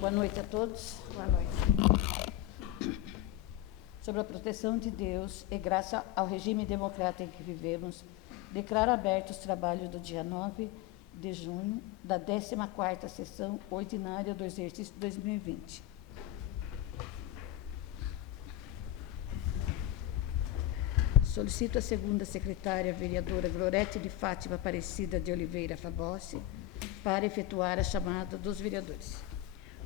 Boa noite a todos. Boa noite. Sobre a proteção de Deus e graças ao regime democrático em que vivemos, declaro abertos os trabalhos do dia 9 de junho da 14ª sessão ordinária do exercício 2020. Solicito a segunda secretária, vereadora Glorete de Fátima Aparecida de Oliveira Fabossi, para efetuar a chamada dos vereadores.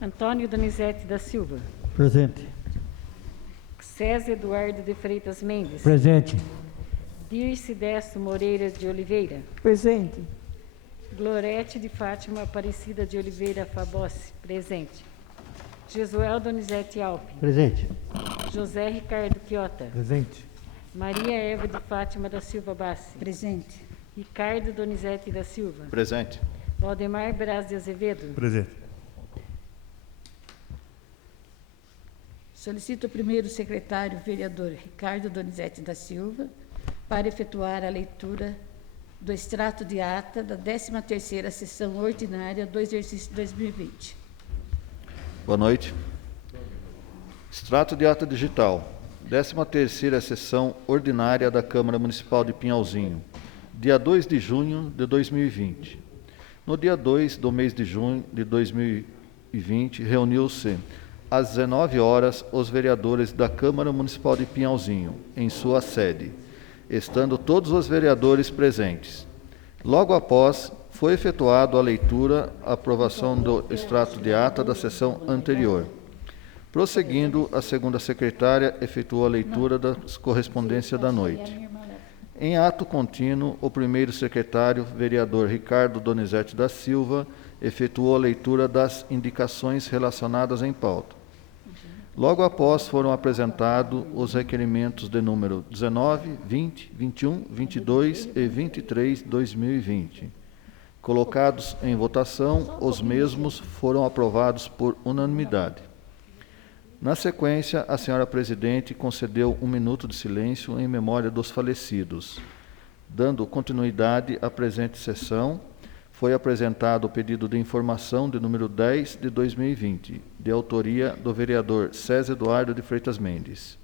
Antônio Donizete da Silva. Presente. César Eduardo de Freitas Mendes. Presente. Dirce Desto Moreira de Oliveira. Presente. Glorete de Fátima Aparecida de Oliveira Fabossi. Presente. Josuel Donizete Alpe. Presente. José Ricardo Quiota. Presente. Maria Eva de Fátima da Silva Bassi. Presente. Ricardo Donizete da Silva. Presente. Valdemar Braz de Azevedo. Presente. Solicito o primeiro secretário, vereador Ricardo Donizete da Silva, para efetuar a leitura do extrato de ata da 13ª sessão ordinária do exercício 2020. Boa noite. Extrato de ata digital. 13ª sessão ordinária da Câmara Municipal de Pinhalzinho, dia 2 de junho de 2020. No dia 2 do mês de junho de 2020, reuniu-se às 19 horas os vereadores da Câmara Municipal de Pinhalzinho, em sua sede, estando todos os vereadores presentes. Logo após, foi efetuada a leitura, a aprovação do extrato de ata da sessão anterior. Prosseguindo, a segunda secretária efetuou a leitura da correspondência da noite. Em ato contínuo, o primeiro secretário, vereador Ricardo Donizete da Silva, efetuou a leitura das indicações relacionadas em pauta. Logo após, foram apresentados os requerimentos de número 19, 20, 21, 22 e 23 de 2020. Colocados em votação, os mesmos foram aprovados por unanimidade. Na sequência, a senhora presidente concedeu 1 minuto de silêncio em memória dos falecidos. Dando continuidade à presente sessão, foi apresentado o pedido de informação de número 10 de 2020, de autoria do vereador César Eduardo de Freitas Mendes.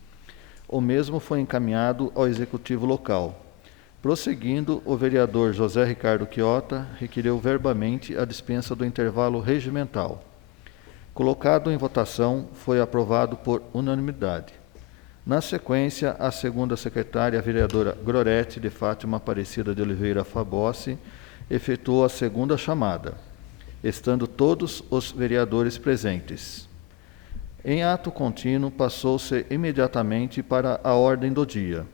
O mesmo foi encaminhado ao Executivo Local. Prosseguindo, o vereador José Ricardo Quiota requeriu verbamente a dispensa do intervalo regimental. Colocado em votação, foi aprovado por unanimidade. Na sequência, a segunda secretária, a vereadora Glorete de Fátima Aparecida de Oliveira Fabossi, efetuou a segunda chamada, estando todos os vereadores presentes. Em ato contínuo, passou-se imediatamente para a ordem do dia,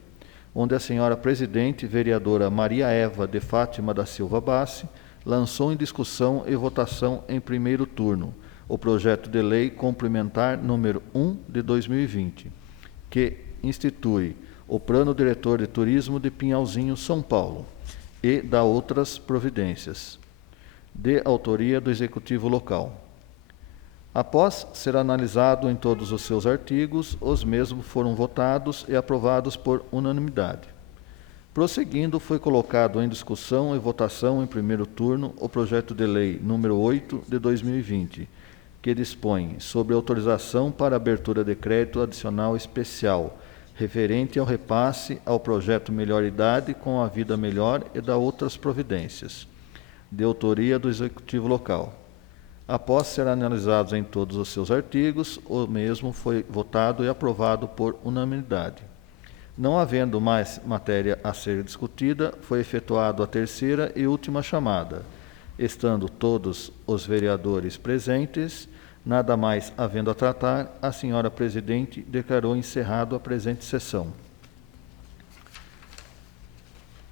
onde a senhora presidente, vereadora Maria Eva de Fátima da Silva Bassi, lançou em discussão e votação em primeiro turno o projeto de lei complementar número 1 de 2020, que institui o Plano Diretor de Turismo de Pinhalzinho, São Paulo, e da outras providências, de autoria do Executivo Local. Após ser analisado em todos os seus artigos, os mesmos foram votados e aprovados por unanimidade. Prosseguindo, foi colocado em discussão e votação em primeiro turno o projeto de lei número 8 de 2020, que dispõe sobre autorização para abertura de crédito adicional especial, referente ao repasse ao projeto Melhor Idade com a Vida Melhor e da outras providências, de autoria do Executivo Local. Após ser analisados em todos os seus artigos, o mesmo foi votado e aprovado por unanimidade. Não havendo mais matéria a ser discutida, foi efetuada a terceira e última chamada. Estando todos os vereadores presentes, nada mais havendo a tratar, a senhora presidente declarou encerrado a presente sessão.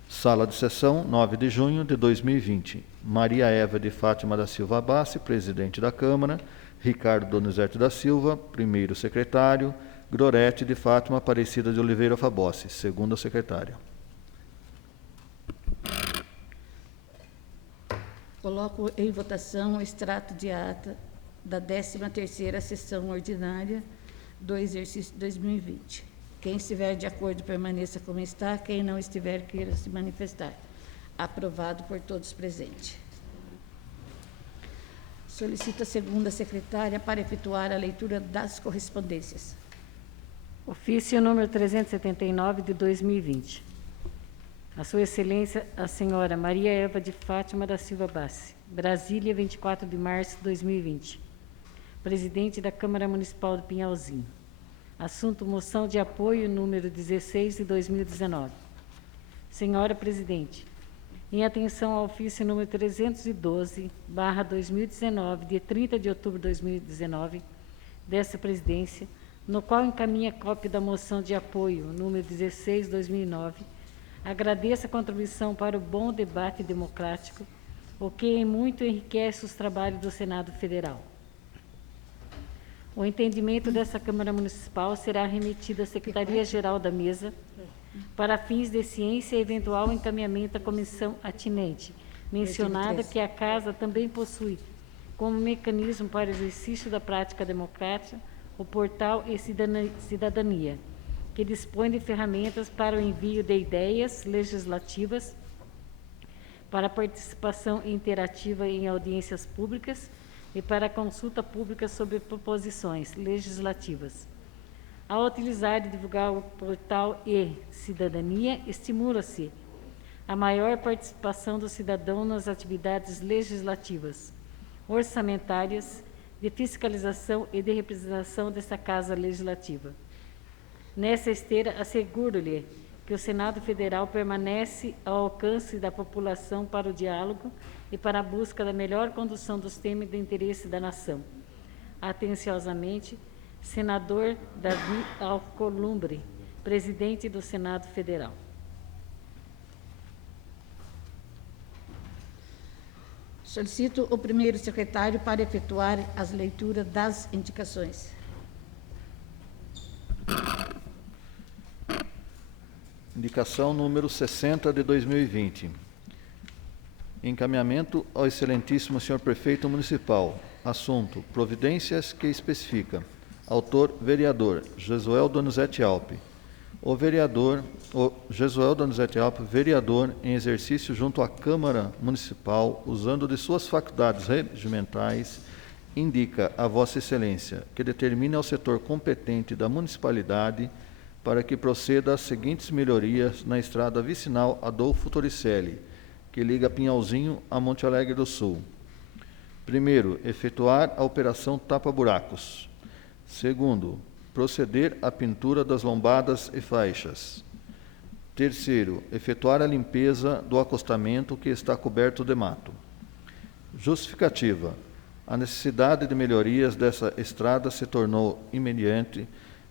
Sala de sessão, 9 de junho de 2020. Maria Eva de Fátima da Silva Bassi, presidente da Câmara. Ricardo Donizete da Silva, primeiro secretário. Glorete de Fátima Aparecida de Oliveira Fabossi, segunda secretária. Coloco em votação o extrato de ata da 13ª sessão ordinária do exercício 2020. Quem estiver de acordo, permaneça como está. Quem não estiver, queira se manifestar. Aprovado por todos presentes. Solicito a segunda secretária para efetuar a leitura das correspondências. Ofício número 379 de 2020. A Sua Excelência, a senhora Maria Eva de Fátima da Silva Bassi, Brasília, 24 de março de 2020. Presidente da Câmara Municipal de Pinhalzinho. Assunto: moção de apoio número 16 de 2019. Senhora Presidente, em atenção ao ofício número 312/2019, de 30 de outubro de 2019, desta Presidência, no qual encaminha cópia da moção de apoio número 16 de 2009, agradeço a contribuição para o bom debate democrático, o que em muito enriquece os trabalhos do Senado Federal. O entendimento dessa Câmara Municipal será remetido à Secretaria-Geral da Mesa para fins de ciência e eventual encaminhamento à comissão atinente, mencionada que a Casa também possui como mecanismo para o exercício da prática democrática o portal e-Cidadania, que dispõe de ferramentas para o envio de ideias legislativas, para participação interativa em audiências públicas e para consulta pública sobre proposições legislativas. Ao utilizar e divulgar o portal e-Cidadania, estimula-se a maior participação do cidadão nas atividades legislativas, orçamentárias, de fiscalização e de representação desta Casa Legislativa. Nessa esteira, asseguro-lhe que o Senado Federal permanece ao alcance da população para o diálogo e para a busca da melhor condução dos temas de interesse da nação. Atenciosamente, Senador Davi Alcolumbre, Presidente do Senado Federal. Solicito o primeiro secretário para efetuar as leituras das indicações. Indicação número 60 de 2020. Encaminhamento ao excelentíssimo senhor prefeito municipal. Assunto: providências que especifica. Autor: vereador Jesuel Donizete Alpe. O Jesuel Donizete Alpe, vereador em exercício junto à Câmara Municipal, usando de suas faculdades regimentais, indica a Vossa Excelência que determine ao setor competente da municipalidade para que proceda às seguintes melhorias na estrada vicinal Adolfo Torricelli, que liga Pinhalzinho a Monte Alegre do Sul. Primeiro, efetuar a operação tapa-buracos. Segundo, proceder à pintura das lombadas e faixas. Terceiro, efetuar a limpeza do acostamento que está coberto de mato. Justificativa: a necessidade de melhorias dessa estrada se tornou imediate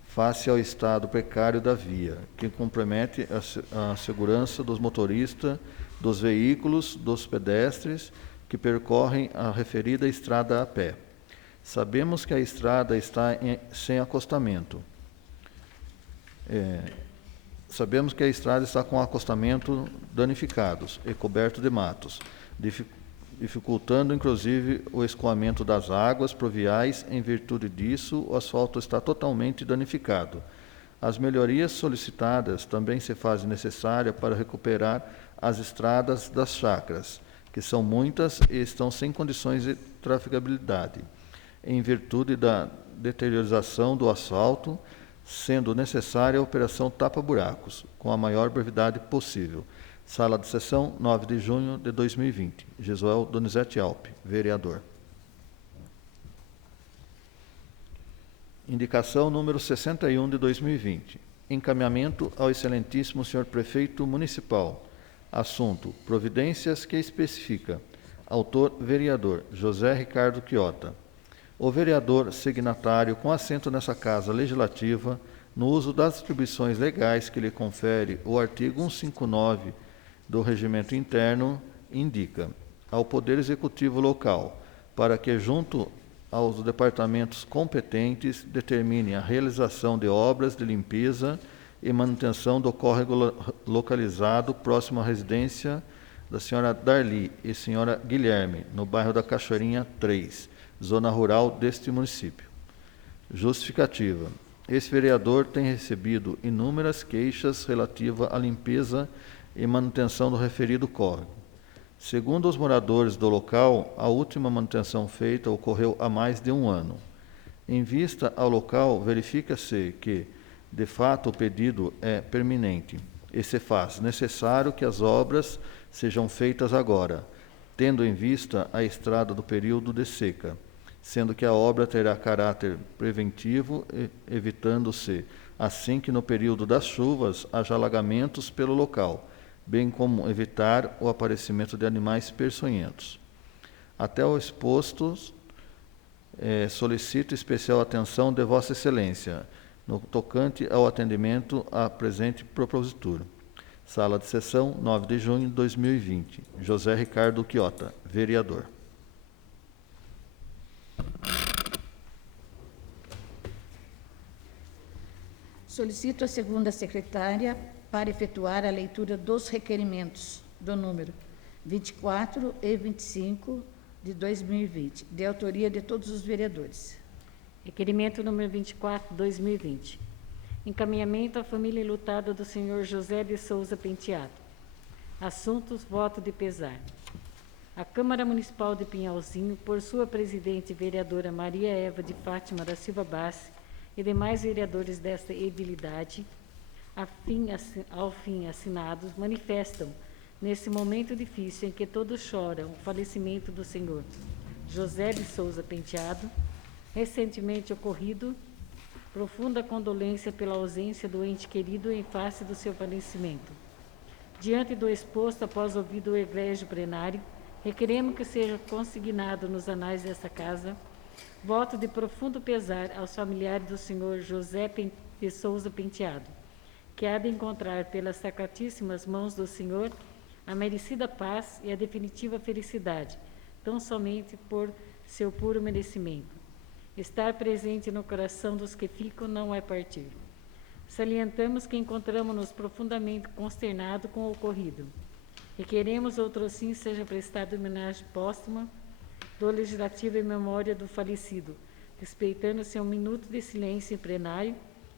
face ao estado precário da via, que compromete a segurança dos motoristas, dos veículos, dos pedestres que percorrem a referida estrada a pé. Sabemos que a estrada está sem acostamento. Sabemos que a estrada está com acostamento danificados e coberto de matos, dificultando inclusive o escoamento das águas pluviais. Em virtude disso, o asfalto está totalmente danificado. As melhorias solicitadas também se fazem necessárias para recuperar as estradas das chácaras, que são muitas e estão sem condições de trafegabilidade, em virtude da deteriorização do asfalto, sendo necessária a operação tapa-buracos, com a maior brevidade possível. Sala de sessão, 9 de junho de 2020. Jesuel Donizete Alpe, vereador. Indicação número 61 de 2020. Encaminhamento ao excelentíssimo senhor prefeito municipal. Assunto: providências que especifica. Autor: vereador José Ricardo Quiota. O vereador signatário com assento nessa Casa Legislativa, no uso das atribuições legais que lhe confere o artigo 159 do Regimento Interno, indica ao Poder Executivo local para que, junto aos departamentos competentes, determine a realização de obras de limpeza e manutenção do córrego localizado próximo à residência da senhora Darli e senhora Guilherme, no bairro da Cachoeirinha 3, zona rural deste município. Justificativa: esse vereador tem recebido inúmeras queixas relativas à limpeza e manutenção do referido córrego. Segundo os moradores do local, a última manutenção feita ocorreu há mais de um ano. Em vista ao local, verifica-se que, de fato, o pedido é permanente e se faz necessário que as obras sejam feitas agora, tendo em vista a estrada do período de seca, sendo que a obra terá caráter preventivo, evitando-se, assim que no período das chuvas haja alagamentos pelo local, bem como evitar o aparecimento de animais peçonhentos. Até o exposto, solicito especial atenção de Vossa Excelência, no tocante ao atendimento à presente propositura. Sala de sessão, 9 de junho de 2020. José Ricardo Quiota, vereador. Solicito a segunda secretária para efetuar a leitura dos requerimentos do número 24 e 25 de 2020, de autoria de todos os vereadores. Requerimento número 24, 2020. Encaminhamento à família enlutada do senhor José de Souza Penteado. Assuntos: voto de pesar. A Câmara Municipal de Pinhalzinho, por sua presidente vereadora Maria Eva de Fátima da Silva Bassi e demais vereadores desta edilidade, ao fim assinados, manifestam, nesse momento difícil em que todos choram o falecimento do senhor José de Souza Penteado, recentemente ocorrido, profunda condolência pela ausência do ente querido em face do seu falecimento. Diante do exposto, após ouvido o egrégio plenário, requeremos que seja consignado nos anais desta casa voto de profundo pesar aos familiares do senhor José de Souza Penteado, que há de encontrar pelas sacratíssimas mãos do Senhor a merecida paz e a definitiva felicidade, tão somente por seu puro merecimento. Estar presente no coração dos que ficam não é partir. Salientamos que encontramos-nos profundamente consternados com o ocorrido e queremos outrossim seja prestada homenagem póstuma do Legislativo em memória do falecido, respeitando-se um minuto de silêncio em plenário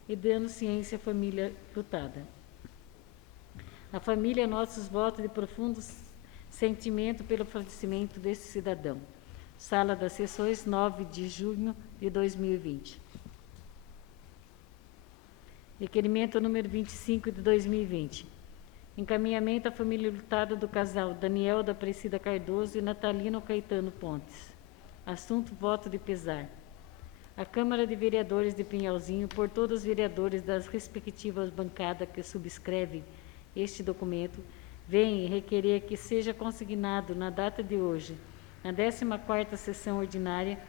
e dando ciência à família lutada. A família, nossos votos de profundo sentimento pelo falecimento desse cidadão. Sala das Sessões, 9 de junho de 2020. Requerimento número 25 de 2020. Encaminhamento à família lutada do casal Daniel da Aparecida Cardoso e Natalino Caetano Pontes. Assunto: voto de pesar. A Câmara de Vereadores de Pinhalzinho, por todos os vereadores das respectivas bancadas que subscrevem este documento, vem requerer que seja consignado na data de hoje, na 14ª sessão ordinária,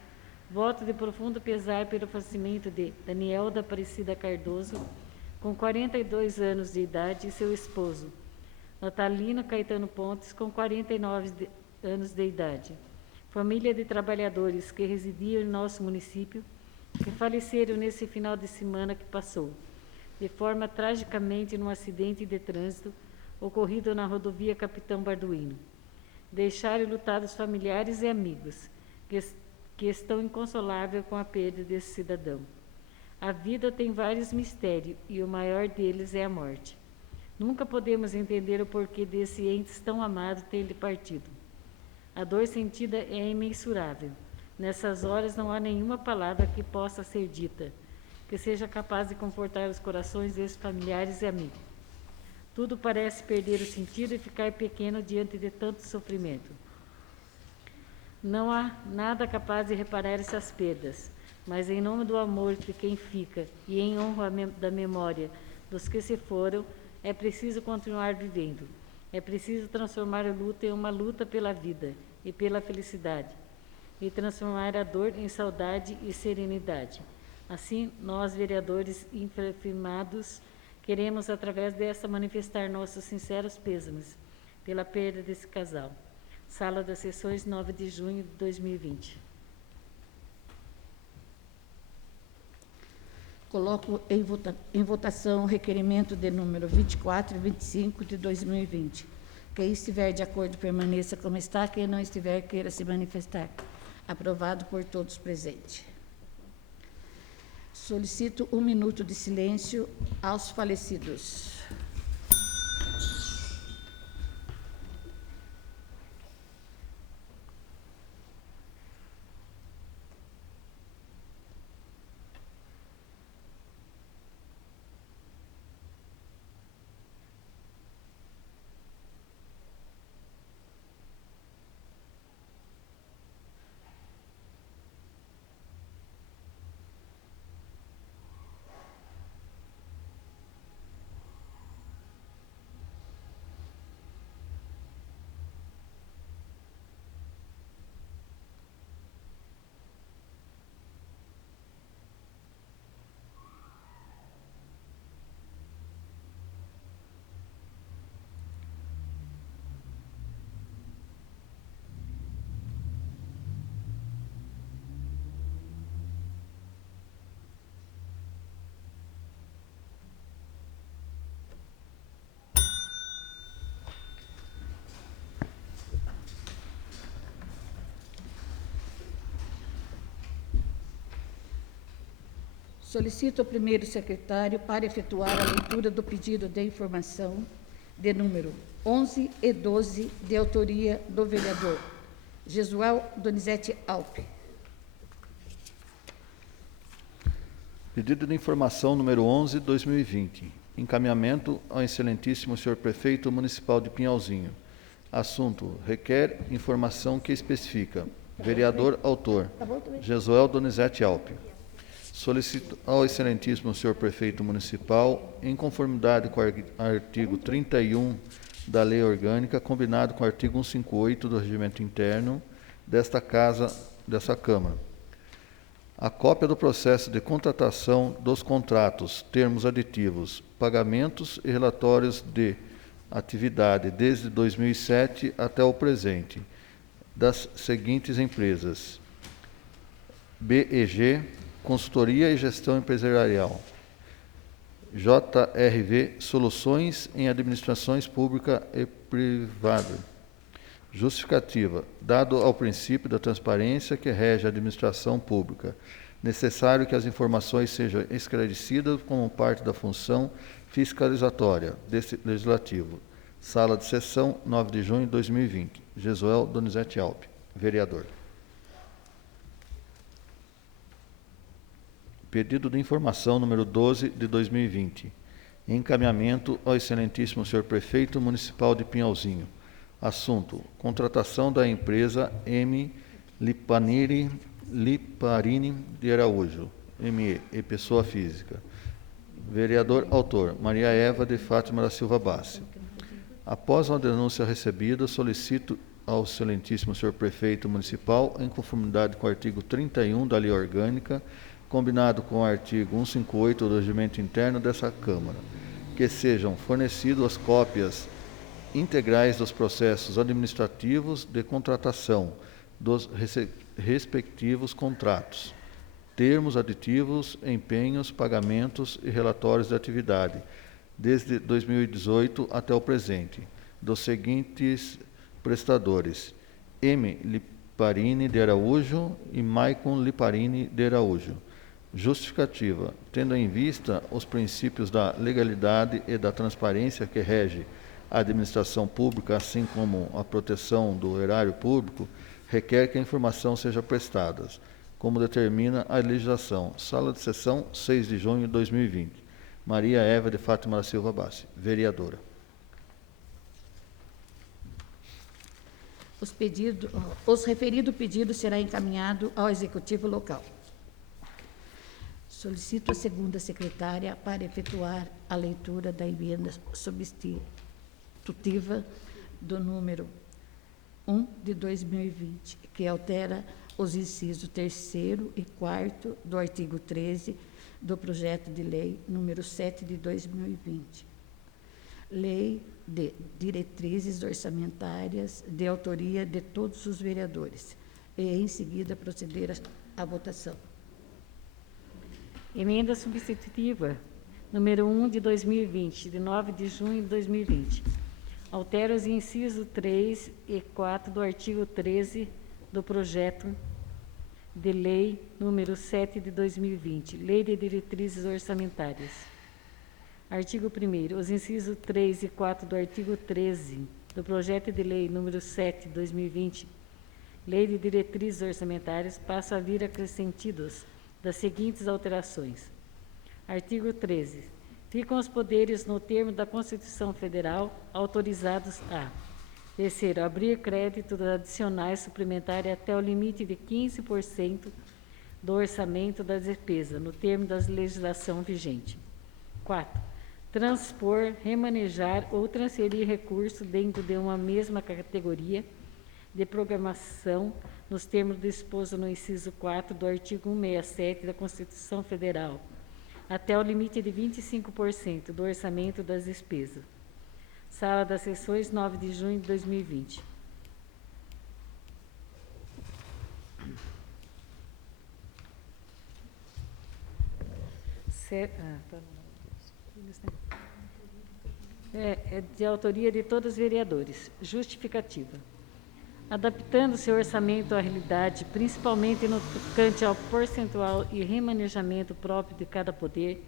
voto de profundo pesar pelo falecimento de Daniel da Aparecida Cardoso, com 42 anos de idade, e seu esposo, Natalino Caetano Pontes, com 49 anos de idade. Família de trabalhadores que residiam em nosso município, que faleceram nesse final de semana que passou, de forma tragicamente num acidente de trânsito ocorrido na rodovia Capitão Barduino. Deixaram lutados familiares e amigos, que estão inconsoláveis com a perda desse cidadão. A vida tem vários mistérios e o maior deles é a morte. Nunca podemos entender o porquê desse ente tão amado ter partido. A dor sentida é imensurável. Nessas horas não há nenhuma palavra que possa ser dita, que seja capaz de confortar os corações desses familiares e amigos. Tudo parece perder o sentido e ficar pequeno diante de tanto sofrimento. Não há nada capaz de reparar essas perdas, mas em nome do amor de quem fica e em honra da memória dos que se foram, é preciso continuar vivendo. É preciso transformar a luta em uma luta pela vida e pela felicidade, e transformar a dor em saudade e serenidade. Assim, nós, vereadores infirmados, queremos, através dessa, manifestar nossos sinceros pêsames pela perda desse casal. Sala das Sessões, 9 de junho de 2020. Coloco em votação o requerimento de número 24 e 25 de 2020. Quem estiver de acordo, permaneça como está. Quem não estiver, queira se manifestar. Aprovado por todos presentes. Solicito 1 minuto de silêncio aos falecidos. Solicito ao primeiro secretário para efetuar a leitura do pedido de informação de número 11 e 12, de autoria do vereador Jesuel Donizete Alpe. Pedido de informação número 11, 2020. Encaminhamento ao excelentíssimo senhor prefeito municipal de Pinhalzinho. Assunto: requer informação que especifica. Vereador autor, Jesuel Donizete Alpe. Solicito ao excelentíssimo senhor prefeito municipal, em conformidade com o artigo 31 da Lei Orgânica, combinado com o artigo 158 do Regimento Interno desta Câmara, a cópia do processo de contratação dos contratos, termos aditivos, pagamentos e relatórios de atividade desde 2007 até o presente, das seguintes empresas: BEG, Consultoria e Gestão Empresarial; JRV, Soluções em Administrações Pública e Privada. Justificativa: dado ao princípio da transparência que rege a administração pública, necessário que as informações sejam esclarecidas como parte da função fiscalizatória deste legislativo. Sala de sessão, 9 de junho de 2020. Jesuel Donizete Alpe, vereador. Pedido de informação número 12 de 2020. Encaminhamento ao excelentíssimo senhor prefeito municipal de Pinhalzinho. Assunto: contratação da empresa M. Liparini de Araújo, ME, e pessoa física. Vereador autor, Maria Eva de Fátima da Silva Bassi. Após uma denúncia recebida, solicito ao excelentíssimo senhor prefeito municipal, em conformidade com o artigo 31 da Lei Orgânica, combinado com o artigo 158 do Regimento Interno dessa Câmara, que sejam fornecidas as cópias integrais dos processos administrativos de contratação dos respectivos contratos, termos aditivos, empenhos, pagamentos e relatórios de atividade, desde 2018 até o presente, dos seguintes prestadores: M. Liparini de Araújo e Maicon Liparini de Araújo. Justificativa: tendo em vista os princípios da legalidade e da transparência que rege a administração pública, assim como a proteção do erário público, requer que a informação seja prestada, como determina a legislação. Sala de sessão, 6 de junho de 2020. Maria Eva de Fátima da Silva Bassi, vereadora. Os referidos pedidos será encaminhado ao Executivo Local. Solicito a segunda secretária para efetuar a leitura da emenda substitutiva do número 1 de 2020, que altera os incisos 3º e 4º do artigo 13 do projeto de lei número 7 de 2020. Lei de diretrizes orçamentárias de autoria de todos os vereadores. E, em seguida, proceder à votação. Emenda substitutiva número 1 de 2020, de 9 de junho de 2020. Altera os incisos 3 e 4 do artigo 13 do projeto de lei número 7 de 2020, Lei de Diretrizes Orçamentárias. Artigo 1º. Os incisos 3 e 4 do artigo 13 do projeto de lei número 7 de 2020, Lei de Diretrizes Orçamentárias, passam a vir acrescidos das seguintes alterações. Artigo 13. Ficam os poderes, no termo da Constituição Federal, autorizados a: terceiro, abrir créditos adicionais suplementares até o limite de 15% do orçamento da despesa, no termo da legislação vigente. 4. Transpor, remanejar ou transferir recursos dentro de uma mesma categoria de programação, nos termos disposto no inciso 4 do artigo 167 da Constituição Federal, até o limite de 25% do orçamento das despesas. Sala das Sessões, 9 de junho de 2020. É de autoria de todos os vereadores. Justificativa. adaptando seu orçamento à realidade, principalmente no tocante ao percentual e remanejamento próprio de cada poder,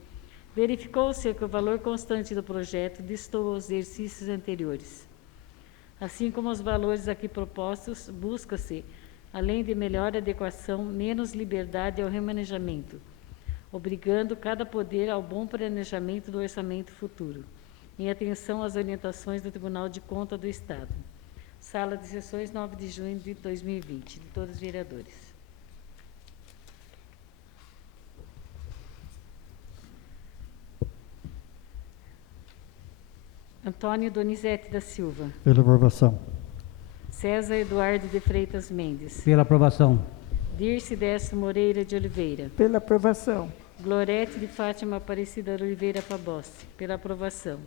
verificou-se que o valor constante do projeto destoa aos exercícios anteriores. Assim como os valores aqui propostos, busca-se, além de melhor adequação, menos liberdade ao remanejamento, obrigando cada poder ao bom planejamento do orçamento futuro, em atenção às orientações do Tribunal de Contas do Estado. Sala de Sessões, 9 de junho de 2020, de todos os vereadores. Antônio Donizete da Silva. Pela aprovação. César Eduardo de Freitas Mendes. Pela aprovação. Dirce Décio Moreira de Oliveira. Pela aprovação. Glorete de Fátima Aparecida Oliveira Pabossi. Pela aprovação.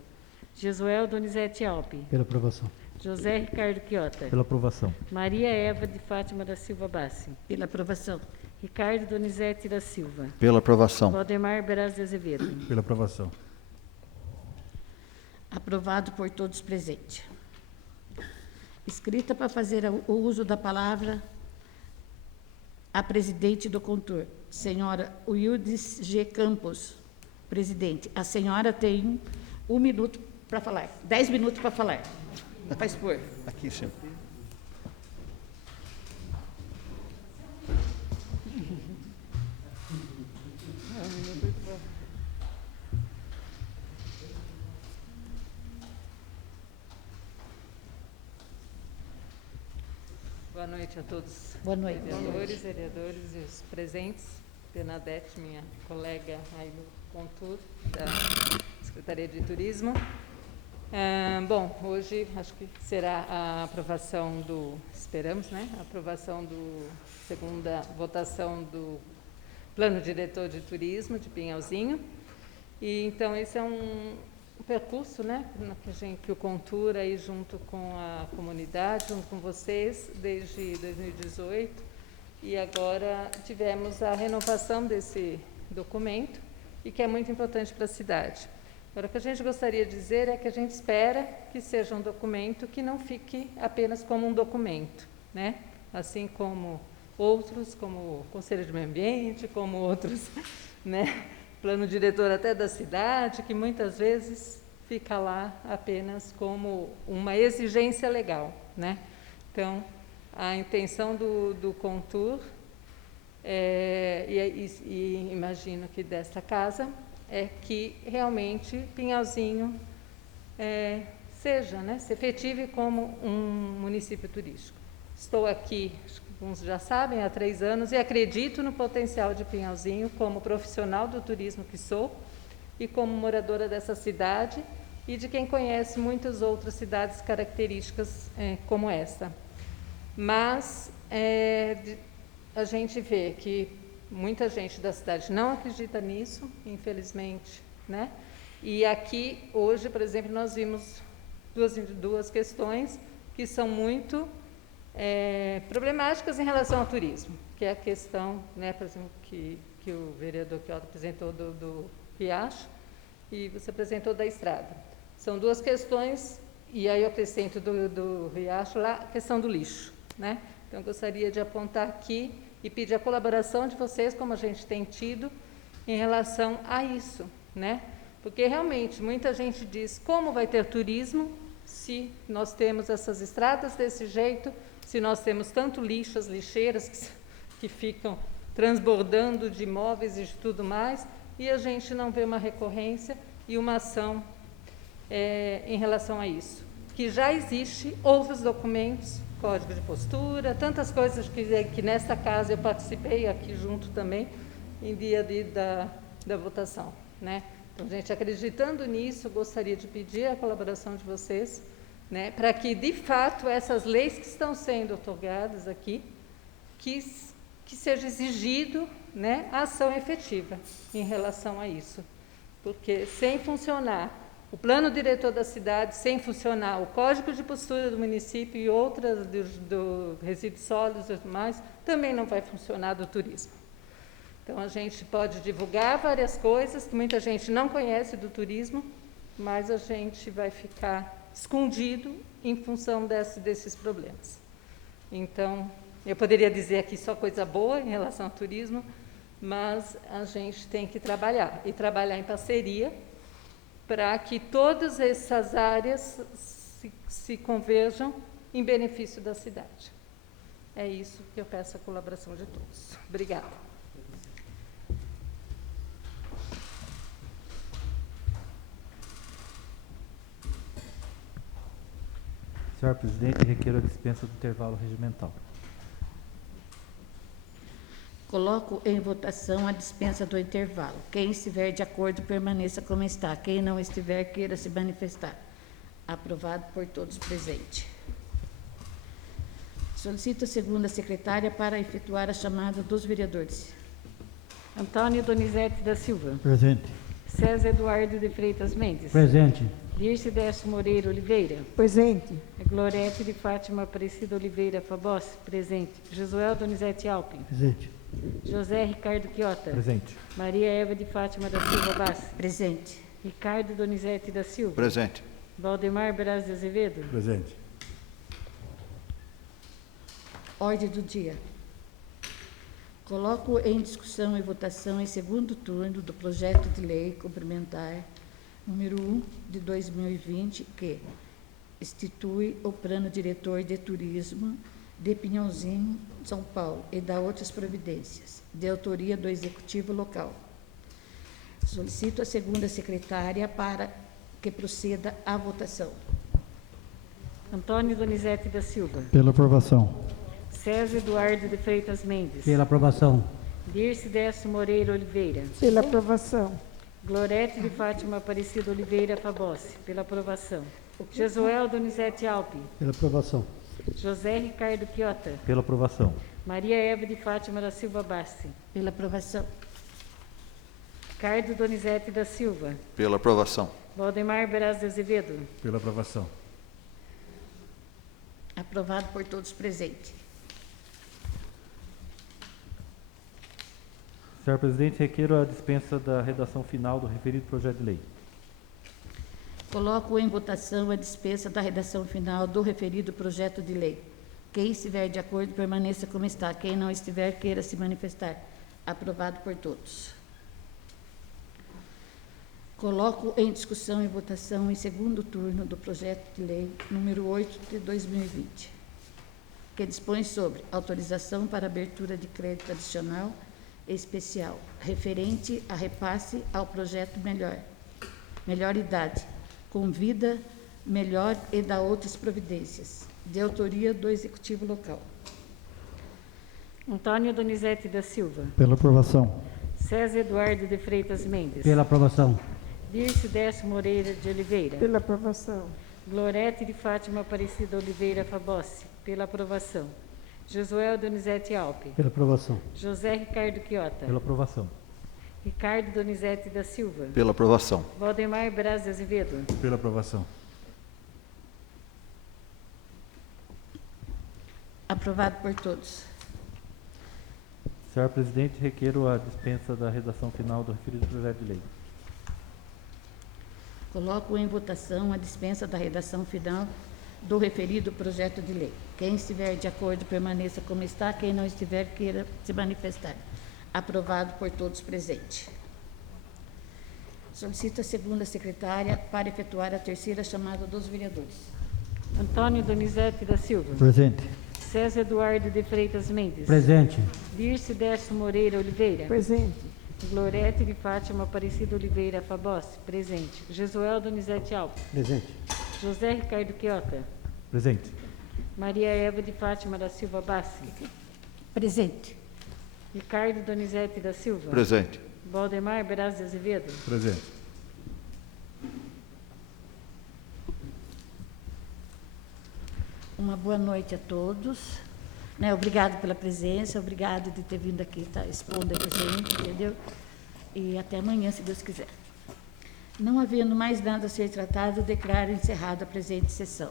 Josuel Donizete Alpe. Pela aprovação. José Ricardo Quiota. Pela aprovação. Maria Eva de Fátima da Silva Bassi. Pela aprovação. Ricardo Donizete da Silva. Pela aprovação. Valdemar Braz de Azevedo. Pela aprovação. Aprovado por todos presentes. Escrita para fazer o uso da palavra a presidente do Contur, senhora Wildes G. Campos. Presidente, a senhora tem 1 minuto para falar, 10 minutos para falar. Para expor. Aqui em cima. Boa noite a todos. Boa noite. Vereadores e os presentes. Bernadette, minha colega aí do Contur, da Secretaria de Turismo. Bom, hoje acho que será a aprovação esperamos, né? A aprovação segunda votação do Plano Diretor de Turismo de Pinhalzinho. E então esse é um percurso, né, que o Contur aí junto com a comunidade, junto com vocês, desde 2018, e agora tivemos a renovação desse documento, e que é muito importante para a cidade. Agora, o que a gente gostaria de dizer é que a gente espera que seja um documento que não fique apenas como um documento, né? Assim como outros, como o Conselho de Meio Ambiente, como outros, né? Plano diretor até da cidade, que muitas vezes fica lá apenas como uma exigência legal, né? Então, a intenção do Contur, e imagino que desta casa, é que realmente Pinhalzinho seja, né, se efetive como um município turístico. Estou aqui, acho que alguns já sabem, há 3 anos e acredito no potencial de Pinhalzinho como profissional do turismo que sou e como moradora dessa cidade e de quem conhece muitas outras cidades características como essa. Mas a gente vê que muita gente da cidade não acredita nisso, infelizmente, né? E aqui, hoje, por exemplo, nós vimos duas questões que são muito problemáticas em relação ao turismo, que é a questão, né, por exemplo, que o vereador Quiota apresentou do riacho e você apresentou da estrada. São 2 questões, e aí eu acrescento do riacho lá, a questão do lixo, né? Então, eu gostaria de apontar aqui e pedir a colaboração de vocês, como a gente tem tido, em relação a isso, né? Porque, realmente, muita gente diz, como vai ter turismo se nós temos essas estradas desse jeito, se nós temos tanto lixo, as lixeiras que ficam transbordando de imóveis e de tudo mais, e a gente não vê uma recorrência e uma ação em relação a isso. Que já existe outros documentos, código de postura, tantas coisas que nesta casa eu participei aqui junto também, em dia da votação, né? Então, gente, acreditando nisso, gostaria de pedir a colaboração de vocês, né, para que, de fato, essas leis que estão sendo otorgadas aqui, que seja exigido, né, a ação efetiva em relação a isso. Porque, sem funcionar o plano diretor da cidade, sem funcionar o código de postura do município e outras do resíduos sólidos e tudo mais, também não vai funcionar do turismo. Então, a gente pode divulgar várias coisas que muita gente não conhece do turismo, mas a gente vai ficar escondido em função desses problemas. Então, eu poderia dizer aqui só coisa boa em relação ao turismo, mas a gente tem que trabalhar, e trabalhar em parceria, para que todas essas áreas se converjam em benefício da cidade. É isso que eu peço a colaboração de todos. Obrigada. Senhor presidente, requeiro a dispensa do intervalo regimental. Coloco em votação a dispensa do intervalo. Quem estiver de acordo, permaneça como está. Quem não estiver, queira se manifestar. Aprovado por todos presentes. Solicito a segunda secretária para efetuar a chamada dos vereadores. Antônio Donizete da Silva. Presente. César Eduardo de Freitas Mendes. Presente. Dirce Décio Moreira Oliveira. Presente. Glorete de Fátima Aparecida Oliveira Fabossi. Presente. Josuel Donizete Alpin. Presente. José Ricardo Quiota. Presente. Maria Eva de Fátima da Silva Bassi. Presente. Ricardo Donizete da Silva. Presente. Valdemar Braz de Azevedo. Presente. Ordem do dia. Coloco em discussão e votação em segundo turno do projeto de lei complementar número 1 de 2020, que institui o Plano Diretor de Turismo de Pinhalzinho, São Paulo, e dá outras providências, de autoria do Executivo Local. Solicito a segunda secretária para que proceda à votação. Antônio Donizete da Silva. Pela aprovação. César Eduardo de Freitas Mendes. Pela aprovação. Dirce Décio Moreira Oliveira. Pela aprovação. Glorete de Fátima Aparecida Oliveira Fabossi. Pela aprovação. Josuel Donizete Alpin. Pela aprovação. José Ricardo Quiota. Pela aprovação. Maria Eva de Fátima da Silva Bassi. Pela aprovação. Ricardo Donizete da Silva. Pela aprovação. Valdemar Braz de Azevedo. Pela aprovação. Aprovado por todos presentes. Senhor presidente, requeiro a dispensa da redação final do referido projeto de lei. Coloco em votação a dispensa da redação final do referido projeto de lei. Quem estiver de acordo, permaneça como está. Quem não estiver, queira se manifestar. Aprovado por todos. Coloco em discussão e votação em segundo turno do projeto de lei número 8 de 2020, que dispõe sobre autorização para abertura de crédito adicional especial, referente a repasse ao projeto Melhor Idade, com vida melhor e da outras providências, de autoria do Executivo Local. Antônio Donizete da Silva. Pela aprovação. César Eduardo de Freitas Mendes. Pela aprovação. Dirce Décio Moreira de Oliveira. Pela aprovação. Glorete de Fátima Aparecida Oliveira Fabossi. Pela aprovação. Josuel Donizete Alpin. Pela aprovação. José Ricardo Quiota. Pela aprovação. Ricardo Donizete da Silva. Pela aprovação. Valdemar Braz de Azevedo. Pela aprovação. Aprovado por todos. Senhor presidente, requeiro a dispensa da redação final do referido projeto de lei. Coloco em votação a dispensa da redação final do referido projeto de lei. Quem estiver de acordo, permaneça como está. Quem não estiver, queira se manifestar. Aprovado por todos presentes. Solicito a segunda secretária para efetuar a terceira chamada dos vereadores. Antônio Donizete da Silva. Presente. César Eduardo de Freitas Mendes. Presente. Dirce Décio Moreira Oliveira. Presente. Glorete de Fátima Aparecida Oliveira Fabossi. Presente. Josuel Donizete Alpin. Presente. José Ricardo Quiota. Presente. Maria Eva de Fátima da Silva Bassi. Presente. Ricardo Donizete da Silva. Presente. Valdemar Braz de Azevedo. Presente. Uma boa noite a todos. Obrigado pela presença, obrigado de ter vindo aqui estar expondo a gente, entendeu? E até amanhã, se Deus quiser. Não havendo mais nada a ser tratado, declaro encerrada a presente sessão.